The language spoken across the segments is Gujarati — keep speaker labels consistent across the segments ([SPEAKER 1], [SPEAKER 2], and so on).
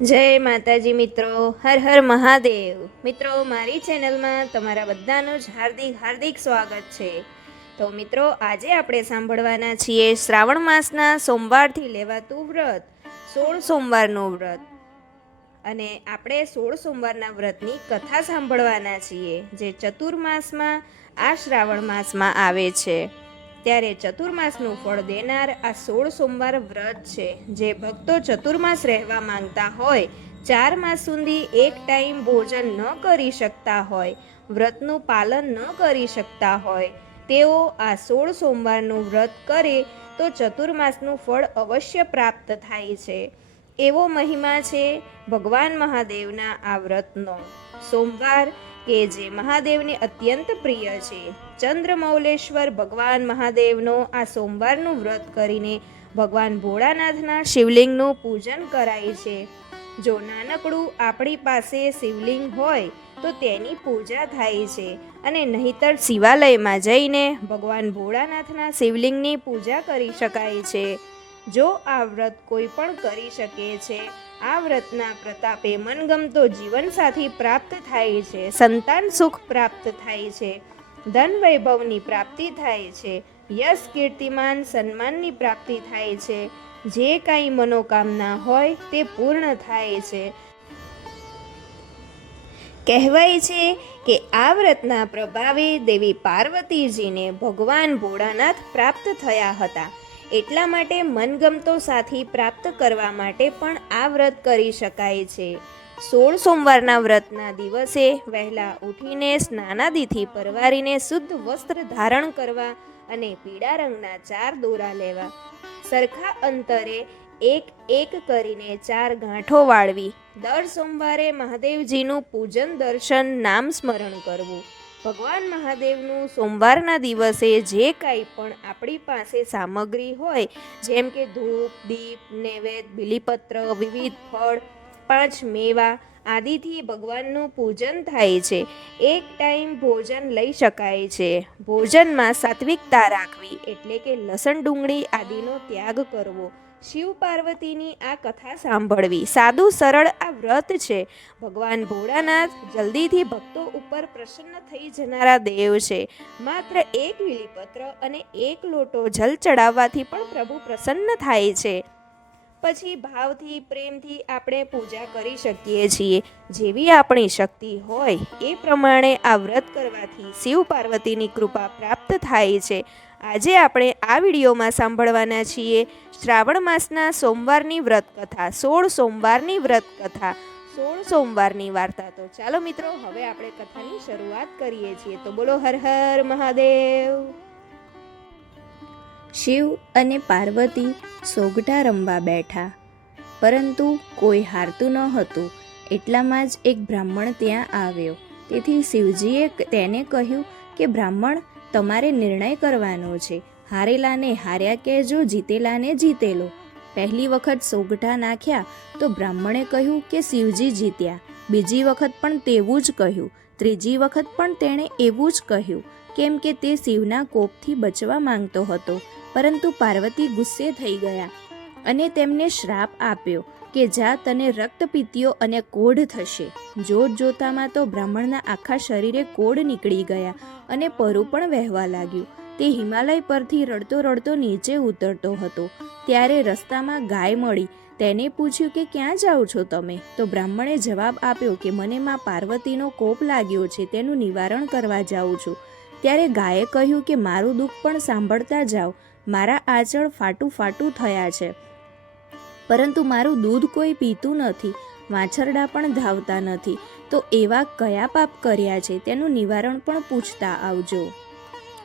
[SPEAKER 1] જય માતાજી મિત્રો, હર હર મહાદેવ. મિત્રો, મારી ચેનલમાં તમારા બધાનું જ હાર્દિક હાર્દિક સ્વાગત છે. તો મિત્રો, આજે આપણે સાંભળવાના છીએ શ્રાવણ માસના સોમવારથી લેવાતું વ્રત, સોળ સોમવારનું વ્રત. અને આપણે સોળ સોમવારના વ્રતની કથા સાંભળવાના છીએ, જે ચતુર્માસમાં આ શ્રાવણ માસમાં આવે છે. ત્યારે ચતુર્માસનું ફળ દેનાર આ સોળ સોમવાર વ્રત છે. જે ભક્તો ચતુર્માસ રહેવા માંગતા હોય, ચાર માસ સુધી એક ટાઈમ ભોજન ન કરી શકતા હોય, વ્રતનું પાલન ન કરી શકતા હોય. તેઓ આ સોળ સોમવારનું વ્રત કરે તો ચતુર્માસનું ફળ અવશ્ય પ્રાપ્ત થાય છે. એવો મહિમા છે ભગવાન મહાદેવના આ વ્રતનો. સોમવાર કે જે મહાદેવને અત્યંત પ્રિય છે. ચંદ્રમૌલેશ્વર ભગવાન મહાદેવનો આ સોમવારનું વ્રત કરીને ભગવાન ભોળાનાથના શિવલિંગનું પૂજન કરાય છે. જો નાનકડું આપણી પાસે શિવલિંગ હોય, તો તેની પૂજા થાય છે અને નહીતર શિવાલયમાં જઈને ભગવાન ભોળાનાથના શિવલિંગની પૂજા કરી શકાય છે. જો આ વ્રત કોઈ પણ કરી શકે છે, આ વ્રતના પ્રતાપે મનગમતો જીવનસાથી પ્રાપ્ત થાય છે, સંતાન સુખ પ્રાપ્ત થાય છે. ધન વૈભવની પ્રાપ્તિ થાય છે, યશ કીર્તિમાન સન્માનની પ્રાપ્તિ થાય છે. જે કાંઈ મનોકામના હોય તે પૂર્ણ થાય છે. કહેવાય છે કે આ વ્રતના પ્રભાવે દેવી પાર્વતીજીને ભગવાન ભોળાનાથ પ્રાપ્ત થયા હતા. એટલા માટે મનગમતો સાથી પ્રાપ્ત કરવા માટે પણ આ વ્રત કરી શકાય છે. સોળ સોમવારના વ્રતના દિવસે વહેલા ઉઠીને સ્નાનાદિથી પરવારીને શુદ્ધ વસ્ત્ર ધારણ કરવા અને પીળા રંગના ચાર દોરા લેવા. સરખા અંતરે એક એક કરીને ચાર ગાંઠો વાળવી. દર સોમવારે મહાદેવજીનું પૂજન દર્શન નામ સ્મરણ કરવું. ભગવાન મહાદેવનું સોમવારના દિવસે જે કાંઈ પણ આપણી પાસે સામગ્રી હોય, જેમ કે ધૂપ, દીપ, નૈવેદ્ય, બિલીપત્ર, વિવિધ ફળ પાંચ મેવા આદિથી ભગવાનનું પૂજન થાય છે. એક ટાઈમ ભોજન લઈ શકાય છે. ભોજનમાં સાત્વિકતા રાખવી એટલે કે લસણ, ડુંગળી આદિનો ત્યાગ કરવો. શિવ પાર્વતીની આ કથા સાંભળવી સાદું, સરળ આ વ્રત છે. ભગવાન ભોળાનાથ જલ્દીથી ભક્તો ઉપર પ્રસન્ન થઈ જનારા દેવ છે. માત્ર એક વીલીપત્ર અને એક લોટો જલ ચડાવવાથી પણ પ્રભુ પ્રસન્ન થાય છે. પછી ભાવથી, પ્રેમથી આપણે પૂજા કરી શકીએ છીએ. જેવી આપણી શક્તિ હોય, એ પ્રમાણે આ વ્રત કરવાથી શિવ પાર્વતીની કૃપા પ્રાપ્ત થાય છે. આજે આપણે આ વિડીયોમાં સાંભળવાના છીએ શ્રાવણ માસના સોમવારની વ્રત કથા, સોળ સોમવારની વ્રત કથા, સોળ સોમવારની વાર્તા. તો ચાલો મિત્રો, હવે આપણે કથાની શરૂઆત કરીએ છીએ. તો બોલો, હર હર મહાદેવ.
[SPEAKER 2] શિવ અને પાર્વતી સોગટા રમવા બેઠા. પરંતુ કોઈ હારતું ન હતું. એટલામાં જ એક બ્રાહ્મણ ત્યાં આવ્યો. તેથી શિવજીએ તેને કહ્યું કે, બ્રાહ્મણ, તમારે નિર્ણય કરવાનો છે. હારેલાને હાર્યા કહેજો, જીતેલાને જીતેલો. પહેલી વખત સોગઠા નાખ્યા તો બ્રાહ્મણે કહ્યું કે, શિવજી જીત્યા. બીજી વખત પણ તેવું જ કહ્યું. ત્રીજી વખત પણ તેણે એવું જ કહ્યું, કેમ કે તે શિવના કોપથી બચવા માંગતો હતો. પરંતુ પાર્વતી ગુસ્સે થઈ ગયા અને તેમને શ્રાપ આપ્યો કે જા તને રક્તપીતિઓ અને કોઢ થશે. જોત જોતામાં તો બ્રાહ્મણના આખા શરીરે કોઢ નીકળી ગયા અને પરું પણ વહેવા લાગ્યું. તે હિમાલય પરથી રડતો રડતો નીચે ઉતરતો હતો. ત્યારે રસ્તામાં ગાય મળી. તેને પૂછ્યું કે ક્યાં જાઓ છો તમે? તો બ્રાહ્મણે જવાબ આપ્યો કે મને માં પાર્વતીનો કોપ લાગ્યો છે, તેનું નિવારણ કરવા જાઉં છું. ત્યારે ગાયે કહ્યું કે મારું દુઃખ પણ સાંભળતા જાઓ. મારા આંચળ ફાટું ફાટું થયા છે. પરંતુ મારું દૂધ કોઈ પીતું નથી, વાછરડા પણ ધાવતા નથી. તો એવા કયા પાપ કર્યા છે તેનું નિવારણ પણ પૂછતા આવજો.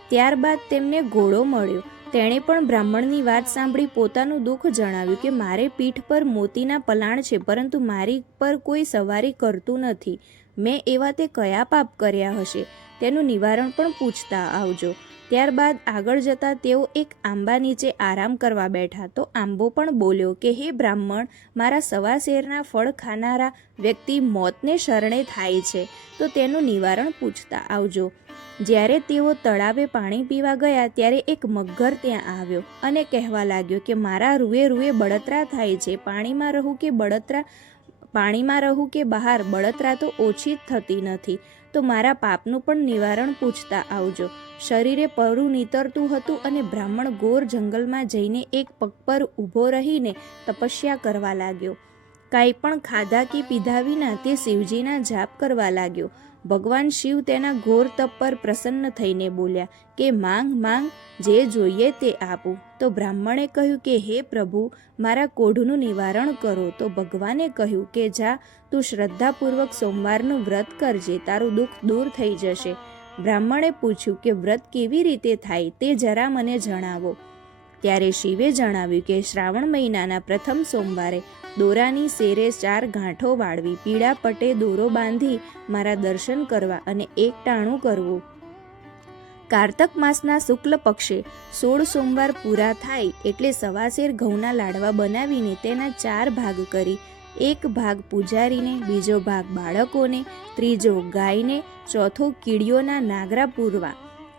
[SPEAKER 2] ત્યારબાદ તેમને ઘોડો મળ્યો. તેણે પણ બ્રાહ્મણની વાત સાંભળી પોતાનું દુઃખ જણાવ્યું કે મારે પીઠ પર મોતીના પલાણ છે, પરંતુ મારી પર કોઈ સવારી કરતું નથી. મેં એવા તે કયા પાપ કર્યા હશે? તેનું નિવારણ પણ પૂછતા આવજો. ત્યારબાદ આગળ જતાં તેઓ એક આંબા નીચે આરામ કરવા બેઠા. તો આંબો પણ બોલ્યો કે, હે બ્રાહ્મણ, મારા સવા શેરના ફળ ખાનારા વ્યક્તિ મોતને શરણે થાય છે. તો તેનું નિવારણ પૂછતા, આવજો. જ્યારે તેઓ તળાવે પાણી પીવા ગયા, ત્યારે એક મગર ત્યાં આવ્યો અને કહેવા લાગ્યો કે, મારા રૂએ રૂએ બળતરા થાય છે. પાણીમાં રહું કે બળતરા, પાણીમાં રહું કે બહાર, બળતરા તો ઓછી જ થતી નથી. તો મારા પાપનું પણ નિવારણ પૂછતા, આવજો. શરીરે પરું નીતરતું હતું અને બ્રાહ્મણ ગોર જંગલમાં જઈને એક પગ પર ઊભો રહીને તપસ્યા કરવા લાગ્યો. કાંઈ પણ ખાધા કે પીધા વિના તે શિવજીના જાપ કરવા લાગ્યો. ભગવાન શિવ તેના ઘોર તપ પર પ્રસન્ન થઈને બોલ્યા, કે માંગ માંગ, જે જોઈએ તે આપું. તો બ્રાહ્મણે કહ્યું કે, હે પ્રભુ, મારા કોઢનું નિવારણ કરો. તો ભગવાને કહ્યું કે, જા, તું શ્રદ્ધાપૂર્વક સોમવારનું વ્રત કરજે, તારું દુઃખ દૂર થઈ જશે. બ્રાહ્મણે પૂછ્યું કે વ્રત કેવી રીતે થાય તે જરા મને જણાવો. ત્યારે શિવે જણાવ્યું કે શ્રાવણ મહિનાના પ્રથમ સોમવારે દોરાની શેરે ચાર ગાંઠો વાળવી, પીળા પટે દોરો બાંધી મારા દર્શન કરવા અને એક ટાણું કરવું. કારતક માસના શુક્લ પક્ષે સોળ સોમવાર પૂરા થાય એટલે સવાસેર ઘઉંના લાડવા બનાવીને તેના ચાર ભાગ કરી એક ભાગ પૂજારીને, બીજો ભાગ બાળકોને, ત્રીજો ગાયને, ચોથો કીડીઓના નાગરા પૂરવા.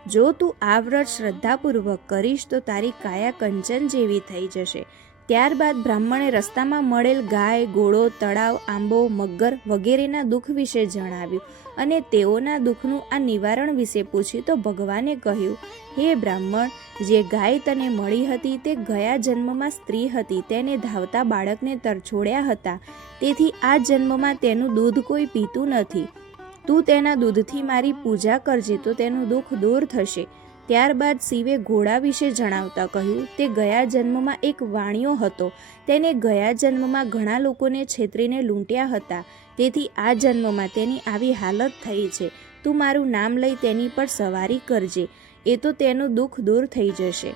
[SPEAKER 2] જો તું આ વ્રત શ્રદ્ધાપૂર્વક કરીશ તો તારી કાયા કંચન જેવી થઈ જશે. ત્યારબાદ બ્રાહ્મણે રસ્તામાં મળેલ ગાય ઘોડો તળાવ, આંબો, મગર વગેરેના દુઃખ વિશે જણાવ્યું અને તેઓના દુઃખનું આ નિવારણ વિશે પૂછ્યું તો ભગવાને કહ્યું, હે બ્રાહ્મણ, જે ગાય તને મળી હતી તે ગયા જન્મમાં સ્ત્રી હતી, તેને ધાવતા બાળકને તરછોડ્યા હતા. તેથી આ જન્મમાં તેનું દૂધ કોઈ પીતું નથી. તું તેના દૂધથી મારી પૂજા કરજે તો તેનું દુઃખ દૂર થશે. ત્યારબાદ શિવે ઘોડા વિશે જણાવતા કહ્યું, તે ગયા જન્મમાં એક વાણિયો હતો. તેને ગયા જન્મમાં ઘણા લોકોને છેતરીને લૂંટ્યા હતા. તેથી આ જન્મમાં તેની આવી હાલત થઈ છે. તું મારું નામ લઈ તેની પર સવારી કરજે. એ તો તેનું દુઃખ દૂર થઈ જશે.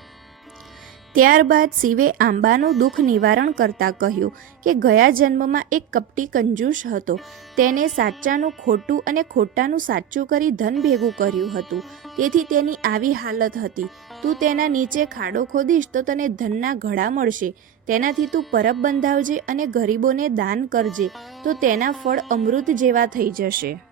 [SPEAKER 2] ત્યારબાદ શિવે આંબાનું દુઃખ નિવારણ કરતા કહ્યું કે ગયા જન્મમાં એક કપટી કંજૂસ હતો. તેને સાચાનું, ખોટું અને ખોટાનું સાચું કરી ધન ભેગું કર્યું હતું. તેથી તેની આવી હાલત હતી. તું તેના નીચે ખાડો ખોદીશ તો તને ધનના ઘડા મળશે. તેનાથી તું પરબ બંધાવજે અને ગરીબોને દાન કરજે, તો તેના ફળ અમૃત જેવા થઈ જશે.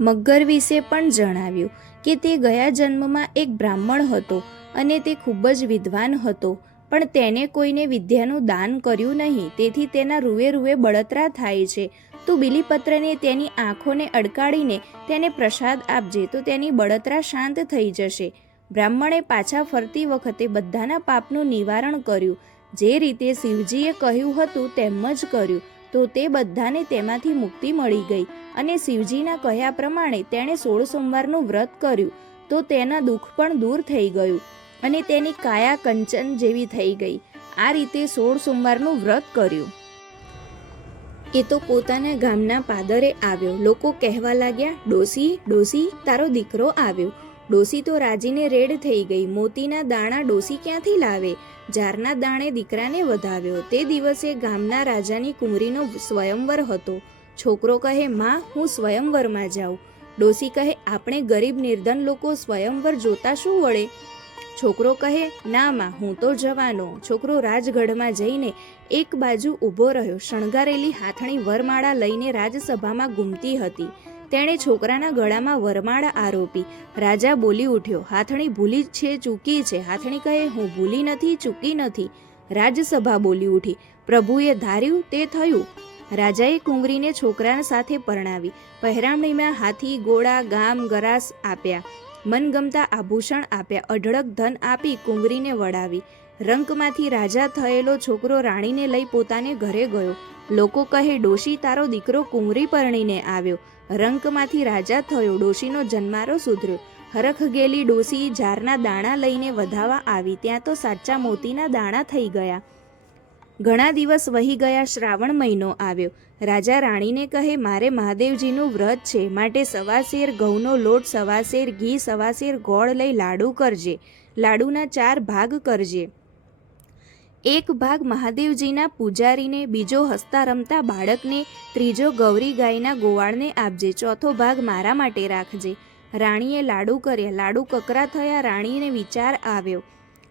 [SPEAKER 2] મગર વિશે પણ જણાવ્યું કે તે ગયા જન્મમાં એક બ્રાહ્મણ હતો. અને તે ખૂબ જ વિદ્વાન હતો, પણ તેને કોઈને વિદ્યાનું દાન કર્યું નહીં, તેથી તેના રૂએ રૂએ બળતરા થાય છે. તું બિલીપત્રને તેની આંખોને અડકાડીને તેને પ્રસાદ આપજે, તો તેની બળતરા શાંત થઈ જશે. બ્રાહ્મણે પાછા ફરતી વખતે બધાના પાપનું નિવારણ કર્યું. જે રીતે શિવજીએ કહ્યું હતું તેમ જ કર્યું. તો તે બધાને તેમાંથી મુક્તિ મળી ગઈ અને શિવજીના કહ્યા પ્રમાણે તેણે સોળ સોમવારનું વ્રત કર્યું. તો તેના દુઃખ પણ દૂર થઈ ગયું. અને તેની કાયા કંચન જેવી થઈ ગઈ. આ રીતે સોળ સોમવારનું વ્રત કર્યું. એ તો પોતાના ગામના પાદરે આવ્યો. લોકો કહેવા લાગ્યા, ડોસી ડોસી, તારો દીકરો આવ્યો. ડોસી તો રાજીને રેડ થઈ ગઈ. મોતીના દાણા ડોસી ક્યાંથી લાવે? જારના દાણે દીકરાને વધાવ્યો. તે દિવસે ગામના રાજાની કુંવરીનો સ્વયંવર હતો. છોકરો કહે, માં, હું સ્વયંવરમાં જાઉં. ડોસી કહે, આપણે ગરીબ નિર્ધન લોકો સ્વયંવર જોતા શું વળે? છોકરો કહે, ના માં, હું તો જવાનો. છોકરો રાજગઢમાં જઈને એક બાજુ ઊભો રહ્યો. શણગારેલી હાથણી વરમાળા લઈને રાજસભામાં ગુમતી હતી. તેણે છોકરાના ગળામાં વરમાળા આરોપી. રાજા બોલી ઉઠ્યો, હાથણી ભૂલી છે, ચૂકી છે. હાથણી કહે, હું ભૂલી નથી, ચૂકી નથી. રાજસભા બોલી ઉઠી. પ્રભુએ ધાર્યું તે થયું. રાજાએ કુંગરીને છોકરા સાથે પરણાવી. પહેરામણીમાં હાથી ગોળા ગામ, ગરાસ આપ્યા. મનગમતા આભૂષણ આપ્યા. અઢળક ધન આપી કુંવરીને વડાવી રંકમાંથી રાજા થયેલો છોકરો રાણીને લઈ પોતાને ઘરે ગયો. લોકો કહે, ડોશી, તારો દીકરો કુંવરી પરણીને આવ્યો. રંકમાંથી રાજા થયો. ડોશીનો જન્મારો સુધર્યો. હરખ ગેલી ડોશી ઝારના દાણા લઈને વધાવા આવી. ત્યાં તો સાચા મોતીના દાણા થઈ ગયા. ઘણા દિવસ વહી ગયા શ્રાવણ મહિનો આવ્યો. રાજા રાણીને કહે, મારે મહાદેવજીનું વ્રત છે. માટે સવાશેર ઘઉંનો લોટ સવાશેર ઘી સવાશેર ગોળ લઈ લાડુ કરજે. લાડુના ચાર ભાગ કરજે. એક ભાગ મહાદેવજીના પૂજારીને, બીજો હસતા રમતા બાળકને, ત્રીજો ગૌરી ગાયના ગોવાળને આપજે. ચોથો ભાગ મારા માટે રાખજે. રાણીએ લાડુ કર્યા. લાડુ કકરા થયા રાણીને વિચાર આવ્યો.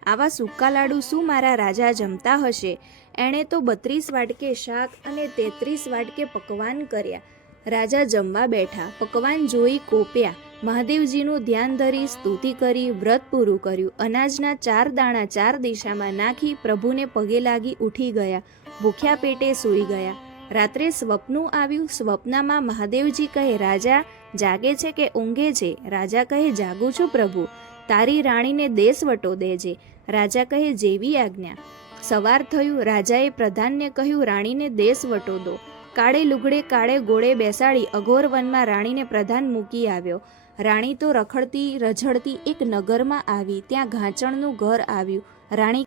[SPEAKER 2] આવા સૂકા લાડુ શું મારા રાજા જમતા હશે? એણે તો બત્રીસ વાટકે શાક અને તેત્રીસ વાટકે પકવાન કર્યા. રાજા જમવા બેઠા, પકવાન જોઈ કોપ્યા. મહાદેવજીનું ધ્યાન ધરી સ્તુતિ કરી, વ્રત પૂરું કર્યું. અનાજના ચાર દાણા ચાર દિશામાં નાખી પ્રભુને પગે લાગી ઉઠી ગયા. ભૂખ્યા પેટે સૂઈ ગયા. રાત્રે સ્વપ્નું આવ્યું. સ્વપ્નમાં મહાદેવજી કહે, રાજા, જાગે છે કે ઊંઘે છે? રાજા કહે, જાગું છું પ્રભુ. તારી રાણીને દેશવટો દેજે રાજા કહે, જેવી આજ્ઞા. સવાર થયું, રાજાએ પ્રધાનને કહ્યું, રાણીને દેશ વટો દો. કાળે લુગડે કાળે ગોળે બેસાડી અઘોર વનમાં રાણીને પ્રધાન મૂકી આવ્યો. રાણી તો રખડતી, રઝળતી એક નગરમાં આવી. ત્યાં ઘાંચણનું ઘર આવ્યું. રાણી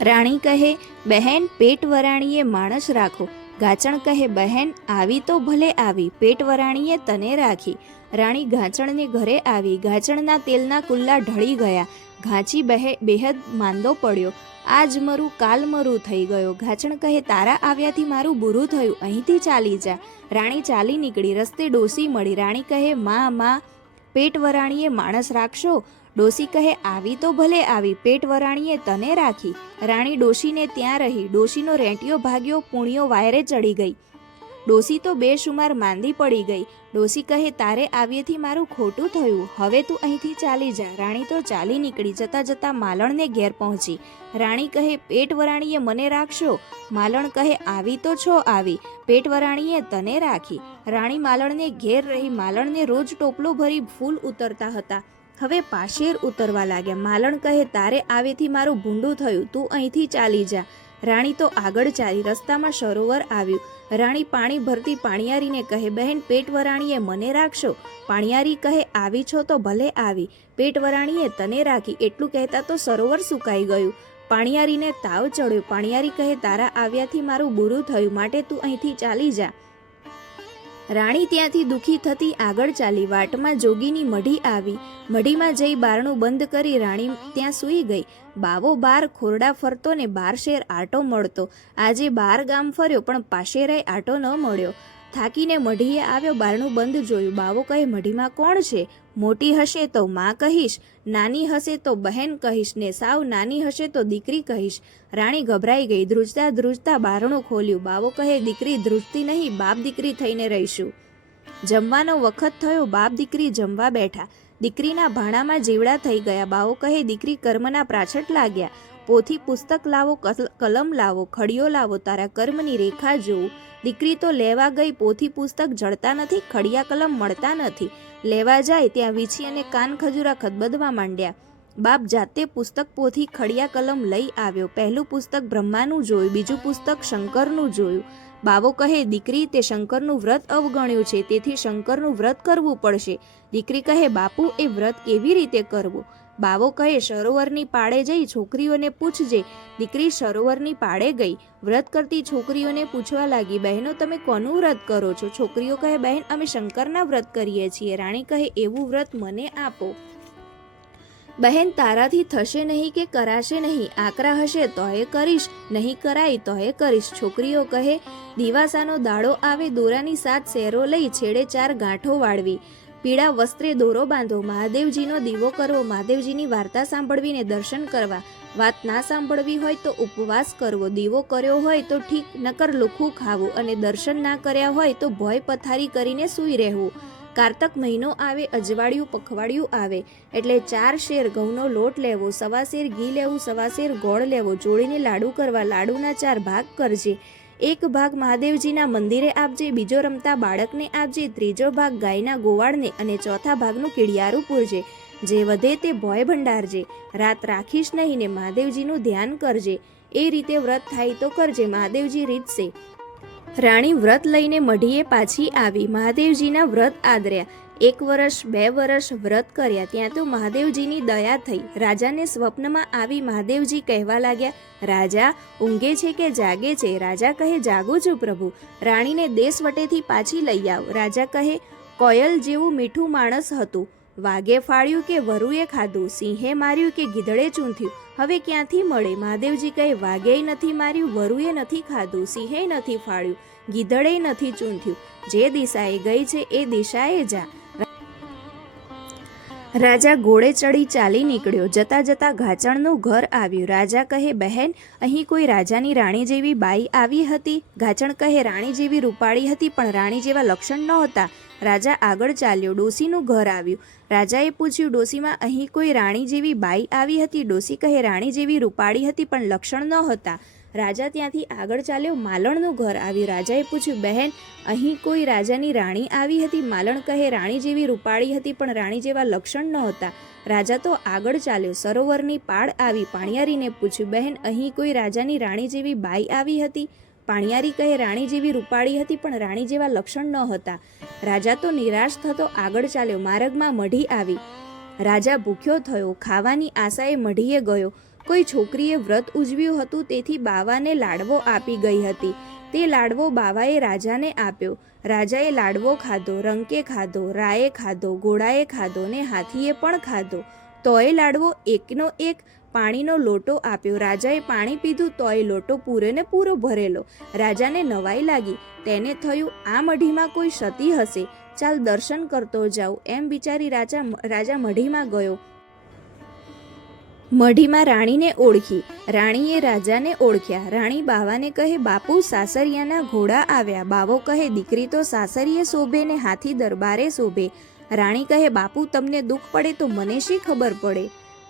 [SPEAKER 2] રાણી કહે, બહેન, પેટ વરાણીએ માણસ રાખો. ગાચણ કહે, બહેન, આવી તો ભલે આવી, પેટ વરાણીએ તને રાખી. રાણી ગાચણને ઘરે આવી. ગાચણના તેલના કુલ્લા ઢળી ગયા. ઘાંચી બહે, બેહદ માંદો પડ્યો. આજ મરું કાલ મરું થઈ ગયો. ઘાચણ કહે, તારા આવ્યાથી મારું બુરું થયું. અહીંથી ચાલી જા. રાણી ચાલી નીકળી. રસ્તે ડોસી મળી. રાણી કહે, માં માં, પેટ વરાણીએ માણસ રાખશો? ડોસી કહે, આવી તો ભલે આવી. પેટ વરાણીએ તને રાખી. રાણી ડોશીને ત્યાં રહી. ડોશીનો રેંટિયો ભાગ્યો, પૂણિયો વાયરે ચડી ગઈ. ડોસી તો બેશુમાર માંદી પડી ગઈ. ડોસી કહે, તારે આવ્યેથી મારું ખોટું થયું. હવે તું અહીંથી ચાલી જા. રાણી તો ચાલી નીકળી જતા જતા માલણને ઘેર પહોંચી. રાણી કહે પેટ વરાણીએ મને રાખશો? માલણ કહે, આવી તો છો આવી. પેટ વરાણીએ તને રાખી. રાણી માલણને ઘેર રહી માલણને રોજ ટોપલો ભરી ફૂલ ઉતરતા હતા. હવે પાશેર ઉતરવા લાગ્યા. માલણ કહે, તારે આવેથી મારું ભૂંડું થયું. તું અહીંથી ચાલી જા. રાણી તો આગળ ચાલી રસ્તામાં સરોવર આવ્યું. રાણી પાણી ભરતી પાણિયારીને કહે, બહેન પેટ વરાણીએ મને રાખશો? પાણિયારી કહે, આવી છો તો ભલે આવી. પેટ વરાણીએ તને રાખી. એટલું કહેતા તો સરોવર સુકાઈ ગયું. પાણિયારીને તાવ ચડ્યો. પાણિયારી કહે, તારા આવ્યાથી મારું બુરું થયું. માટે તું અહીંથી ચાલી જા. રાણી ત્યાંથી દુખી થતી આગળ ચાલી. વાટમાં જોગીની મઢી આવી. મઢીમાં જઈ બારણું બંધ કરી રાણી ત્યાં સૂઈ ગઈ. બાવો બાર ખોરડા ફરતો ને બાર શેર આટો મળતો. આજે બાર ગામ ફર્યો, પણ પાશેરાય આટો ન મળ્યો. થાકીને મઢીએ આવ્યો, બારણું બંધ જોયું. બાવો કહે, મઢીમાં કોણ છે? મોટી હશે તો માં કહીશ, નાની હશે તો બહેન કહીશ, ને સાવ નાની હશે તો દીકરી કહીશ. રાણી ગભરાઈ ગઈ. ધ્રુજતા ધ્રુજતા બારણું ખોલ્યું. બાવો કહે, દીકરી ધ્રુજતી નહીં, બાપ દીકરી થઈને રહીશું. જમવાનો વખત થયો. બાપ દીકરી જમવા બેઠા. દીકરીના ભાણામાં જીવડા થઈ ગયા. બાઓ કહે, દીકરી કર્મના પ્રાછટ લાગ્યા. પોથી પુસ્તક લાવો, કલ- કલમ લાવો, ખડિયો લાવો, તારા કર્મની રેખા જોઉં. દીકરી તો લેવા ગઈ, પોથી પુસ્તક જડતા નથી, ખડિયા કલમ મળતા નથી. લેવા જાય, ત્યાં વીછી અને કાન ખજૂરા ખદબદવા માંડ્યા. બાપ જાતે પુસ્તક પોથી ખડિયા કલમ લઈ આવ્યો. પહેલું પુસ્તક બ્રહ્માનું જોયું, બીજું પુસ્તક શંકરનું જોયું. બાવો કહે, દીકરી, તે શંકરનું વ્રત અવગણ્યું છે, તેથી શંકરનું વ્રત કરવું પડશે. દીકરી કહે, બાપુ, એ વ્રત કેવી રીતે કરવું? બાવો કહે, સરોવરની પાળે જઈ છોકરીઓને પૂછજે. દીકરી સરોવરની પાળે ગઈ. વ્રત કરતી છોકરીઓને પૂછવા લાગી, બહેનો, તમે કોનું વ્રત કરો છો? છોકરીઓ કહે, બહેન, અમે શંકરના વ્રત કરીએ છીએ. રાણી કહે, એવું વ્રત મને આપો. બહેન તારાથી થશે નહીં કે કરાશે નહીં, આકરા હશે તોય કરીશ, નહીં કરાય તોય કરીશ. છોકરીઓ કહે, દિવાસાનો દાડો આવે દોરાની સાત શેરો લઈ છેડે ચાર ગાંઠો વાળવી. પીળા વસ્ત્રે દોરો બાંધો, મહાદેવજીનો દીવો કરવો, મહાદેવજીની વાર્તા સાંભળવીને દર્શન કરવા. વાત ના સાંભળવી હોય તો ઉપવાસ કરવો, દીવો કર્યો હોય તો ઠીક, નકર લુખું ખાવું અને દર્શન ના કર્યા હોય તો ભોય પથારી કરીને સૂઈ રહેવું. કારતક મહિનો આવે, અજવાળિયું પખવાડિયું આવે, એટલે ચાર શેર ઘઉંનો લોટ લેવો, સવા શેર ઘી લેવું, સવા શેર ગોળ લેવો, જોડીને લાડુ કરવા, લાડુના ચાર ભાગ કરજે. એક ભાગ મહાદેવજીના મંદિરે આપજે, બીજો રમતા બાળકને આપજે, ત્રીજો ભાગ ગાયના ગોવાળને અને ચોથા ભાગનું કીડિયારું પૂરજે. જે વધે તે ભોય ભંડારજે. રાત રાખીશ નહીં ને મહાદેવજીનું ધ્યાન કરજે. એ રીતે વ્રત થાય તો કરજે, મહાદેવજી રીતશે. રાણી વ્રત લઈને મઢીએ પાછી આવી. મહાદેવજીના વ્રત આદર્યા. એક વર્ષ, બે વર્ષ વ્રત કર્યા. ત્યાં તો મહાદેવજીની દયા થઈ. રાજાને સ્વપ્નમાં આવી મહાદેવજી કહેવા લાગ્યા, રાજા, ઊંઘે છે કે જાગે છે? રાજા કહે, જાગું છું પ્રભુ. રાણીને દેશવટેથી પાછી લઈ આવ. રાજા કહે, કોયલ જેવું મીઠું માણસ હતું. વાઘે ફાળ્યું કે વરુએ ખાધું, સિંહે માર્યું કે ગીધડે ચૂંથ્યું હવે ક્યાંથી મળે? મહાદેવજી કહે વાઘે નથી માર્યું, વરુએ નથી ખાધું, સિંહે નથી ફાળ્યું, ગીધડે નથી ચૂંથ્યું જે દિશાએ ગઈ છે, એ દિશાએ જા. રાજા ઘોડે ચડી ચાલી નીકળ્યો. જતા જતા ઘાચણનું ઘર આવ્યું. રાજા કહે, બહેન, અહીં કોઈ રાજાની રાણી જેવી બાઈ આવી હતી? ઘાચણ કહે, રાણી જેવી રૂપાળી હતી, પણ રાણી જેવા લક્ષણ નહોતા. રાજા આગળ ચાલ્યો. ડોસીનું ઘર આવ્યું. રાજાએ પૂછ્યું, ડોસીમાં અહીં કોઈ રાણી જેવી બાઈ આવી હતી? ડોસી કહે, રાણી જેવી રૂપાળી હતી, પણ લક્ષણ ન હતા રાજા ત્યાંથી આગળ ચાલ્યો, માલણનું ઘર આવ્યું. રાજાએ પૂછ્યું, બહેન, અહીં કોઈ રાજાની રાણી આવી હતી? માલણ કહે, રાણી જેવી રૂપાળી હતી, પણ રાણી જેવા લક્ષણ નહોતા. રાજા તો આગળ ચાલ્યો, સરોવરની પાળ આવી. પાણિયારીને પૂછ્યું, બહેન, અહીં કોઈ રાજાની રાણી જેવી બાઈ આવી હતી? પાણિયારી કહે, રાણી જેવી રૂપાળી હતી, પણ રાણી જેવા લક્ષણ ન હતા રાજા તો નિરાશ થતો આગળ ચાલ્યો, માર્ગમાં મઢી આવી. રાજા ભૂખ્યો થયો, ખાવાની આશાએ મઢીએ ગયો. કોઈ છોકરીએ વ્રત ઉજવ્યું હતું તેથી બાવાને લાડવો આપી ગઈ હતી. તે લાડવો બાવાએ રાજાને આપ્યો. રાજાએ લાડવો ખાધો, રંકે ખાધો રાયે ખાધો, ઘોડાએ ખાધો ને હાથીએ પણ ખાધો. તોય લાડવો એકનો એક પાણીનો લોટો આપ્યો. રાજાએ પાણી પીધું તોય લોટો પૂરે ને પૂરો ભરેલો. રાજાને નવાઈ લાગી. તેને થયું આ મઢીમાં કોઈ સતી હશે? ચાલ દર્શન કરતો જાઉં. એમ વિચારી રાજા રાજા મઢીમાં ગયો. મઢીમાં રાણીને ઓળખી. રાણીએ રાજાને ઓળખ્યા. રાણી બાવાને કહે, બાપુ, સાસરિયાના ઘોડા આવ્યા. બાવો કહે, દીકરી તો સાસરીએ શોભે ને હાથી દરબારે શોભે. રાણી કહે, બાપુ, તમને દુઃખ પડે તો મને શી ખબર પડે?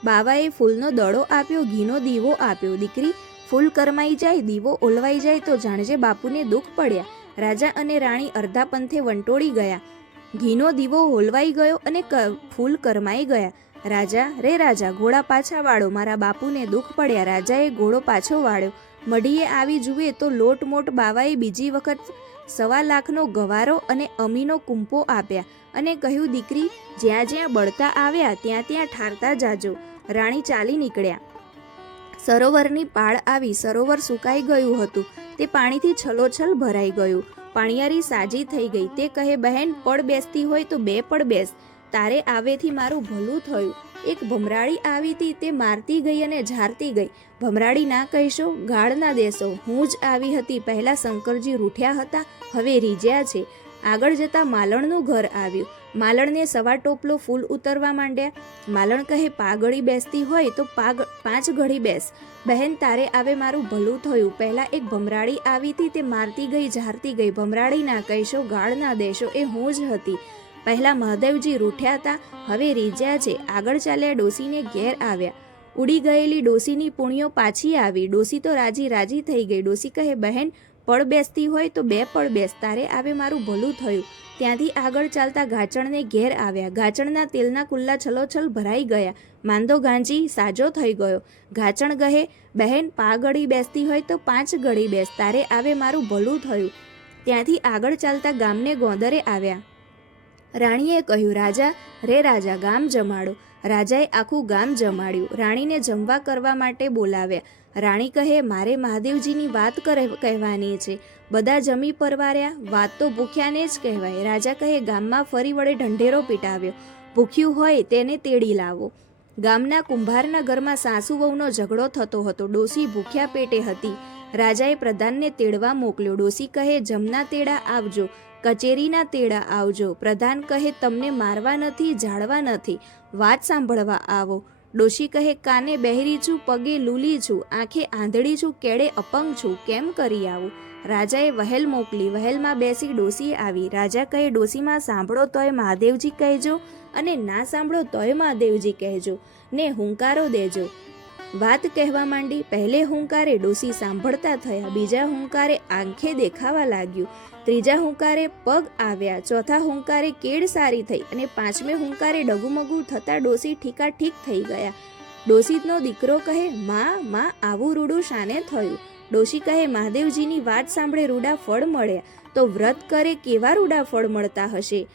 [SPEAKER 2] બાવાએ ફૂલનો દડો આપ્યો, ઘીનો દીવો આપ્યો. દીકરી, ફૂલ કરમાઈ જાય, દીવો ઓલવાઈ જાય તો જાણજે બાપુને દુઃખ પડ્યા. રાજા અને રાણી અર્ધા પંથે વંટોળી ગયા. ઘીનો દીવો હોલવાઈ ગયો અને ફૂલ કરમાઈ ગયા. રાજા, રે રાજા, ઘોડા પાછા વાળો, મારા બાપુને દુઃખ પડ્યા, રાજાએ ઘોડો પાછો વાળ્યો. મઢીએ આવી જુએ તો લોટ મોટ બાવાએ બીજી વખત સવા લાખનો ગવારો અને અમીનો કુંપો આપ્યા અને કહ્યું, દીકરી, જ્યાં જ્યાં બળતા આવ્યા, ત્યાં ત્યાં ઠારતા જાજો. રાણી ચાલી નીકળ્યા. સરોવરની પાળ આવી, સરોવર સુકાઈ ગયું હતું. તે પાણીથી છલોછલ ભરાઈ ગયું. પાણિયારી સાજી થઈ ગઈ. તે કહે, બહેન પડ બેસતી હોય તો બે પડ બેસ. તારે આવેથી મારું ભલું થયું. એક ભમરાળી આવી હતી તે મારતી ગઈ અને ઝારતી ગઈ. ભમરાળી ના કહેશો, ગાળ ના દેશો. હું જ આવી હતી. પહેલાં શંકરજી રૂઠ્યા હતા, હવે રીજ્યા છે. આગળ જતાં માલણનું ઘર આવ્યું. માલણને સવા ટોપલો ફૂલ ઉતરવા માંડ્યા. માલણ કહે, પાઘડી બેસતી હોય તો પાગ પાંચ ઘડી બેસ. બહેન, તારે આવે મારું ભલું થયું. પહેલાં એક ભમરાળી આવી હતી તે મારતી ગઈ, ઝારતી ગઈ. ભમરાળી ના કહેશો, ગાળ ના દેશો. એ હું જ હતી. પહેલા મહાદેવજી રૂઠ્યા હતા, હવે રીજ્યા છે. આગળ ચાલ્યા ડોસીને ઘેર આવ્યા. ઉડી ગયેલી ડોસીની પુણ્યો પાછી આવી. ડોસી તો રાજી રાજી થઈ ગઈ. ડોસી કહે, બહેન, પળ બેસતી હોય તો બે પળ બેસ. તારે આવે મારું ભલું થયું. ત્યાંથી આગળ ચાલતા ગાચણને ઘેર આવ્યા. ગાચણના તેલના કુલ્લા છલોછલ ભરાઈ ગયા. માંદો ગાંજી સાજો થઈ ગયો. ગાચણ કહે, બહેન, પા ગળી બેસતી હોય તો પાંચ ગળી બેસ. તારે આવે મારું ભલું થયું. ત્યાંથી આગળ ચાલતા ગામને ગોંદરે આવ્યા. રાણીએ કહ્યું, રાજા, રે રાજા, ગામ જમાડો. રાજાએ આખું ગામ જમાડ્યું. રાણીને જમવા કરવા માટે બોલાવ્યા. રાણી કહે, મારે મહાદેવજીની વાત કહેવાની છે. બધા જમી પરવાર્યા. વાત તો ભૂખ્યાને જ કહેવાય. રાજા કહે, ગામમાં ફરી વડે ઢંઢેરો પીટાવ્યો. ભૂખ્યું હોય તેને તેડી લાવો. ગામના કુંભારના ઘરમાં સાસુ વહુનો ઝઘડો થતો હતો. ડોસી ભૂખ્યા પેટે હતી. રાજાએ પ્રધાનને તેડવા મોકલ્યો. ડોસી કહે, જમના તેડા આવજો. કચેરીના તેડા આવજો. પ્રધાન કહે, તમને મારવા નથી જાળવા નથી. વાત સાંભળવા આવો. ડોશી કહે, કાને બહેરી છું, પગે લૂલી છું, આંખે આંધળી છું કેડે અપંગ છું, કેમ કરી આવું? રાજાએ વહેલ મોકલી. વહેલમાં બેસી ડોસી આવી. રાજા કહે ડોસીમાં સાંભળો તોય મહાદેવજી કહેજો અને ના સાંભળો તોય મહાદેવજી કહેજો. ને હુંકારો દેજો. વાત કહેવા માંડી, પહેલે હુંકારે ડોસી સાંભળતા થયા, બીજા હુંકારે આંખે દેખાવા લાગ્યું, ત્રીજા હુંકારે પગ આવ્યા, ચોથા હુંકારે કેડ સારી થઈ અને પાંચમે હુંકારે ડગુમગુ થતા ડોસી ઠીકા ઠીક થઈ ગયા. ડોસીતનો દીકરો કહે, માં માં, આવું રૂડું શાને થયું? ડોશી કહે, મહાદેવજીની વાત સાંભળે રૂડા ફળ મળ્યા, તો વ્રત કરે કેવા રૂડા ફળ મળતા હશે?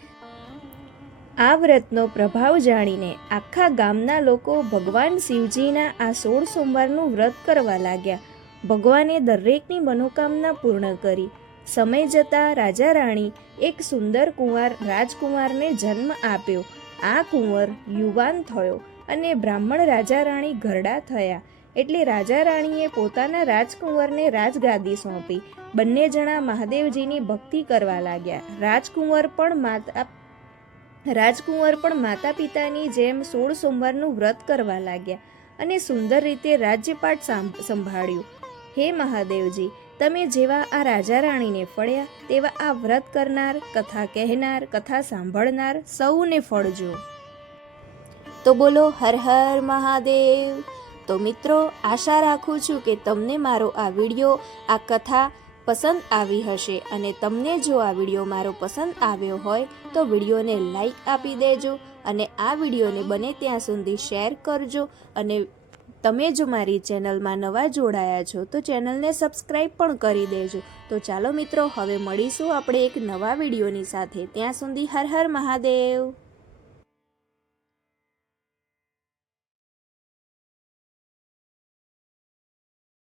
[SPEAKER 1] આ વ્રતનો પ્રભાવ જાણીને આખા ગામના લોકો ભગવાન શિવજીના આ સોળ સોમવારનું વ્રત કરવા લાગ્યા. ભગવાને દરેકની મનોકામના પૂર્ણ કરી. સમય જતાં રાજા રાણી એક સુંદર કુંવાર રાજકુમારને જન્મ આપ્યો. આ કુંવર યુવાન થયો અને બ્રાહ્મણ રાજા રાણી ઘરડા થયા. એટલે રાજા રાણીએ પોતાના રાજકુંવરને રાજગાદી સોંપી. બંને જણા મહાદેવજીની ભક્તિ કરવા લાગ્યા. રાજકુંવર પણ માતા રાજકુંવર પણ માતા પિતાની જેમ સોળ સોમવારનું વ્રત કરવા લાગ્યા અને સુંદર રીતે રાજ્યપાટ સાંભ- સંભાળ્યું. હે મહાદેવજી, તમે જેવા આ રાજા રાણીને ફળ્યા, તેવા આ વ્રત કરનાર, કથા કહેનાર, કથા સાંભળનાર સૌને ફળજો.
[SPEAKER 2] તો બોલો, હર હર મહાદેવ. તો મિત્રો, આશા રાખું છું કે તમને મારો આ વીડિયો, આ કથા પસંદ આવી હશે અને તમને જો આ વીડિયો મારો પસંદ આવ્યો હોય, તો વિડીયોને લાઈક આપી દેજો અને આ વિડીયોને બને ત્યાં સુધી શેર કરજો અને તમે જો મારી ચેનલમાં નવા જોડાયા છો, તો ચેનલને સબસ્ક્રાઈબ પણ કરી દેજો. તો ચાલો મિત્રો, હવે મળીશું આપણે એક નવા વિડીયોની સાથે. ત્યાં સુધી હર હર મહાદેવ.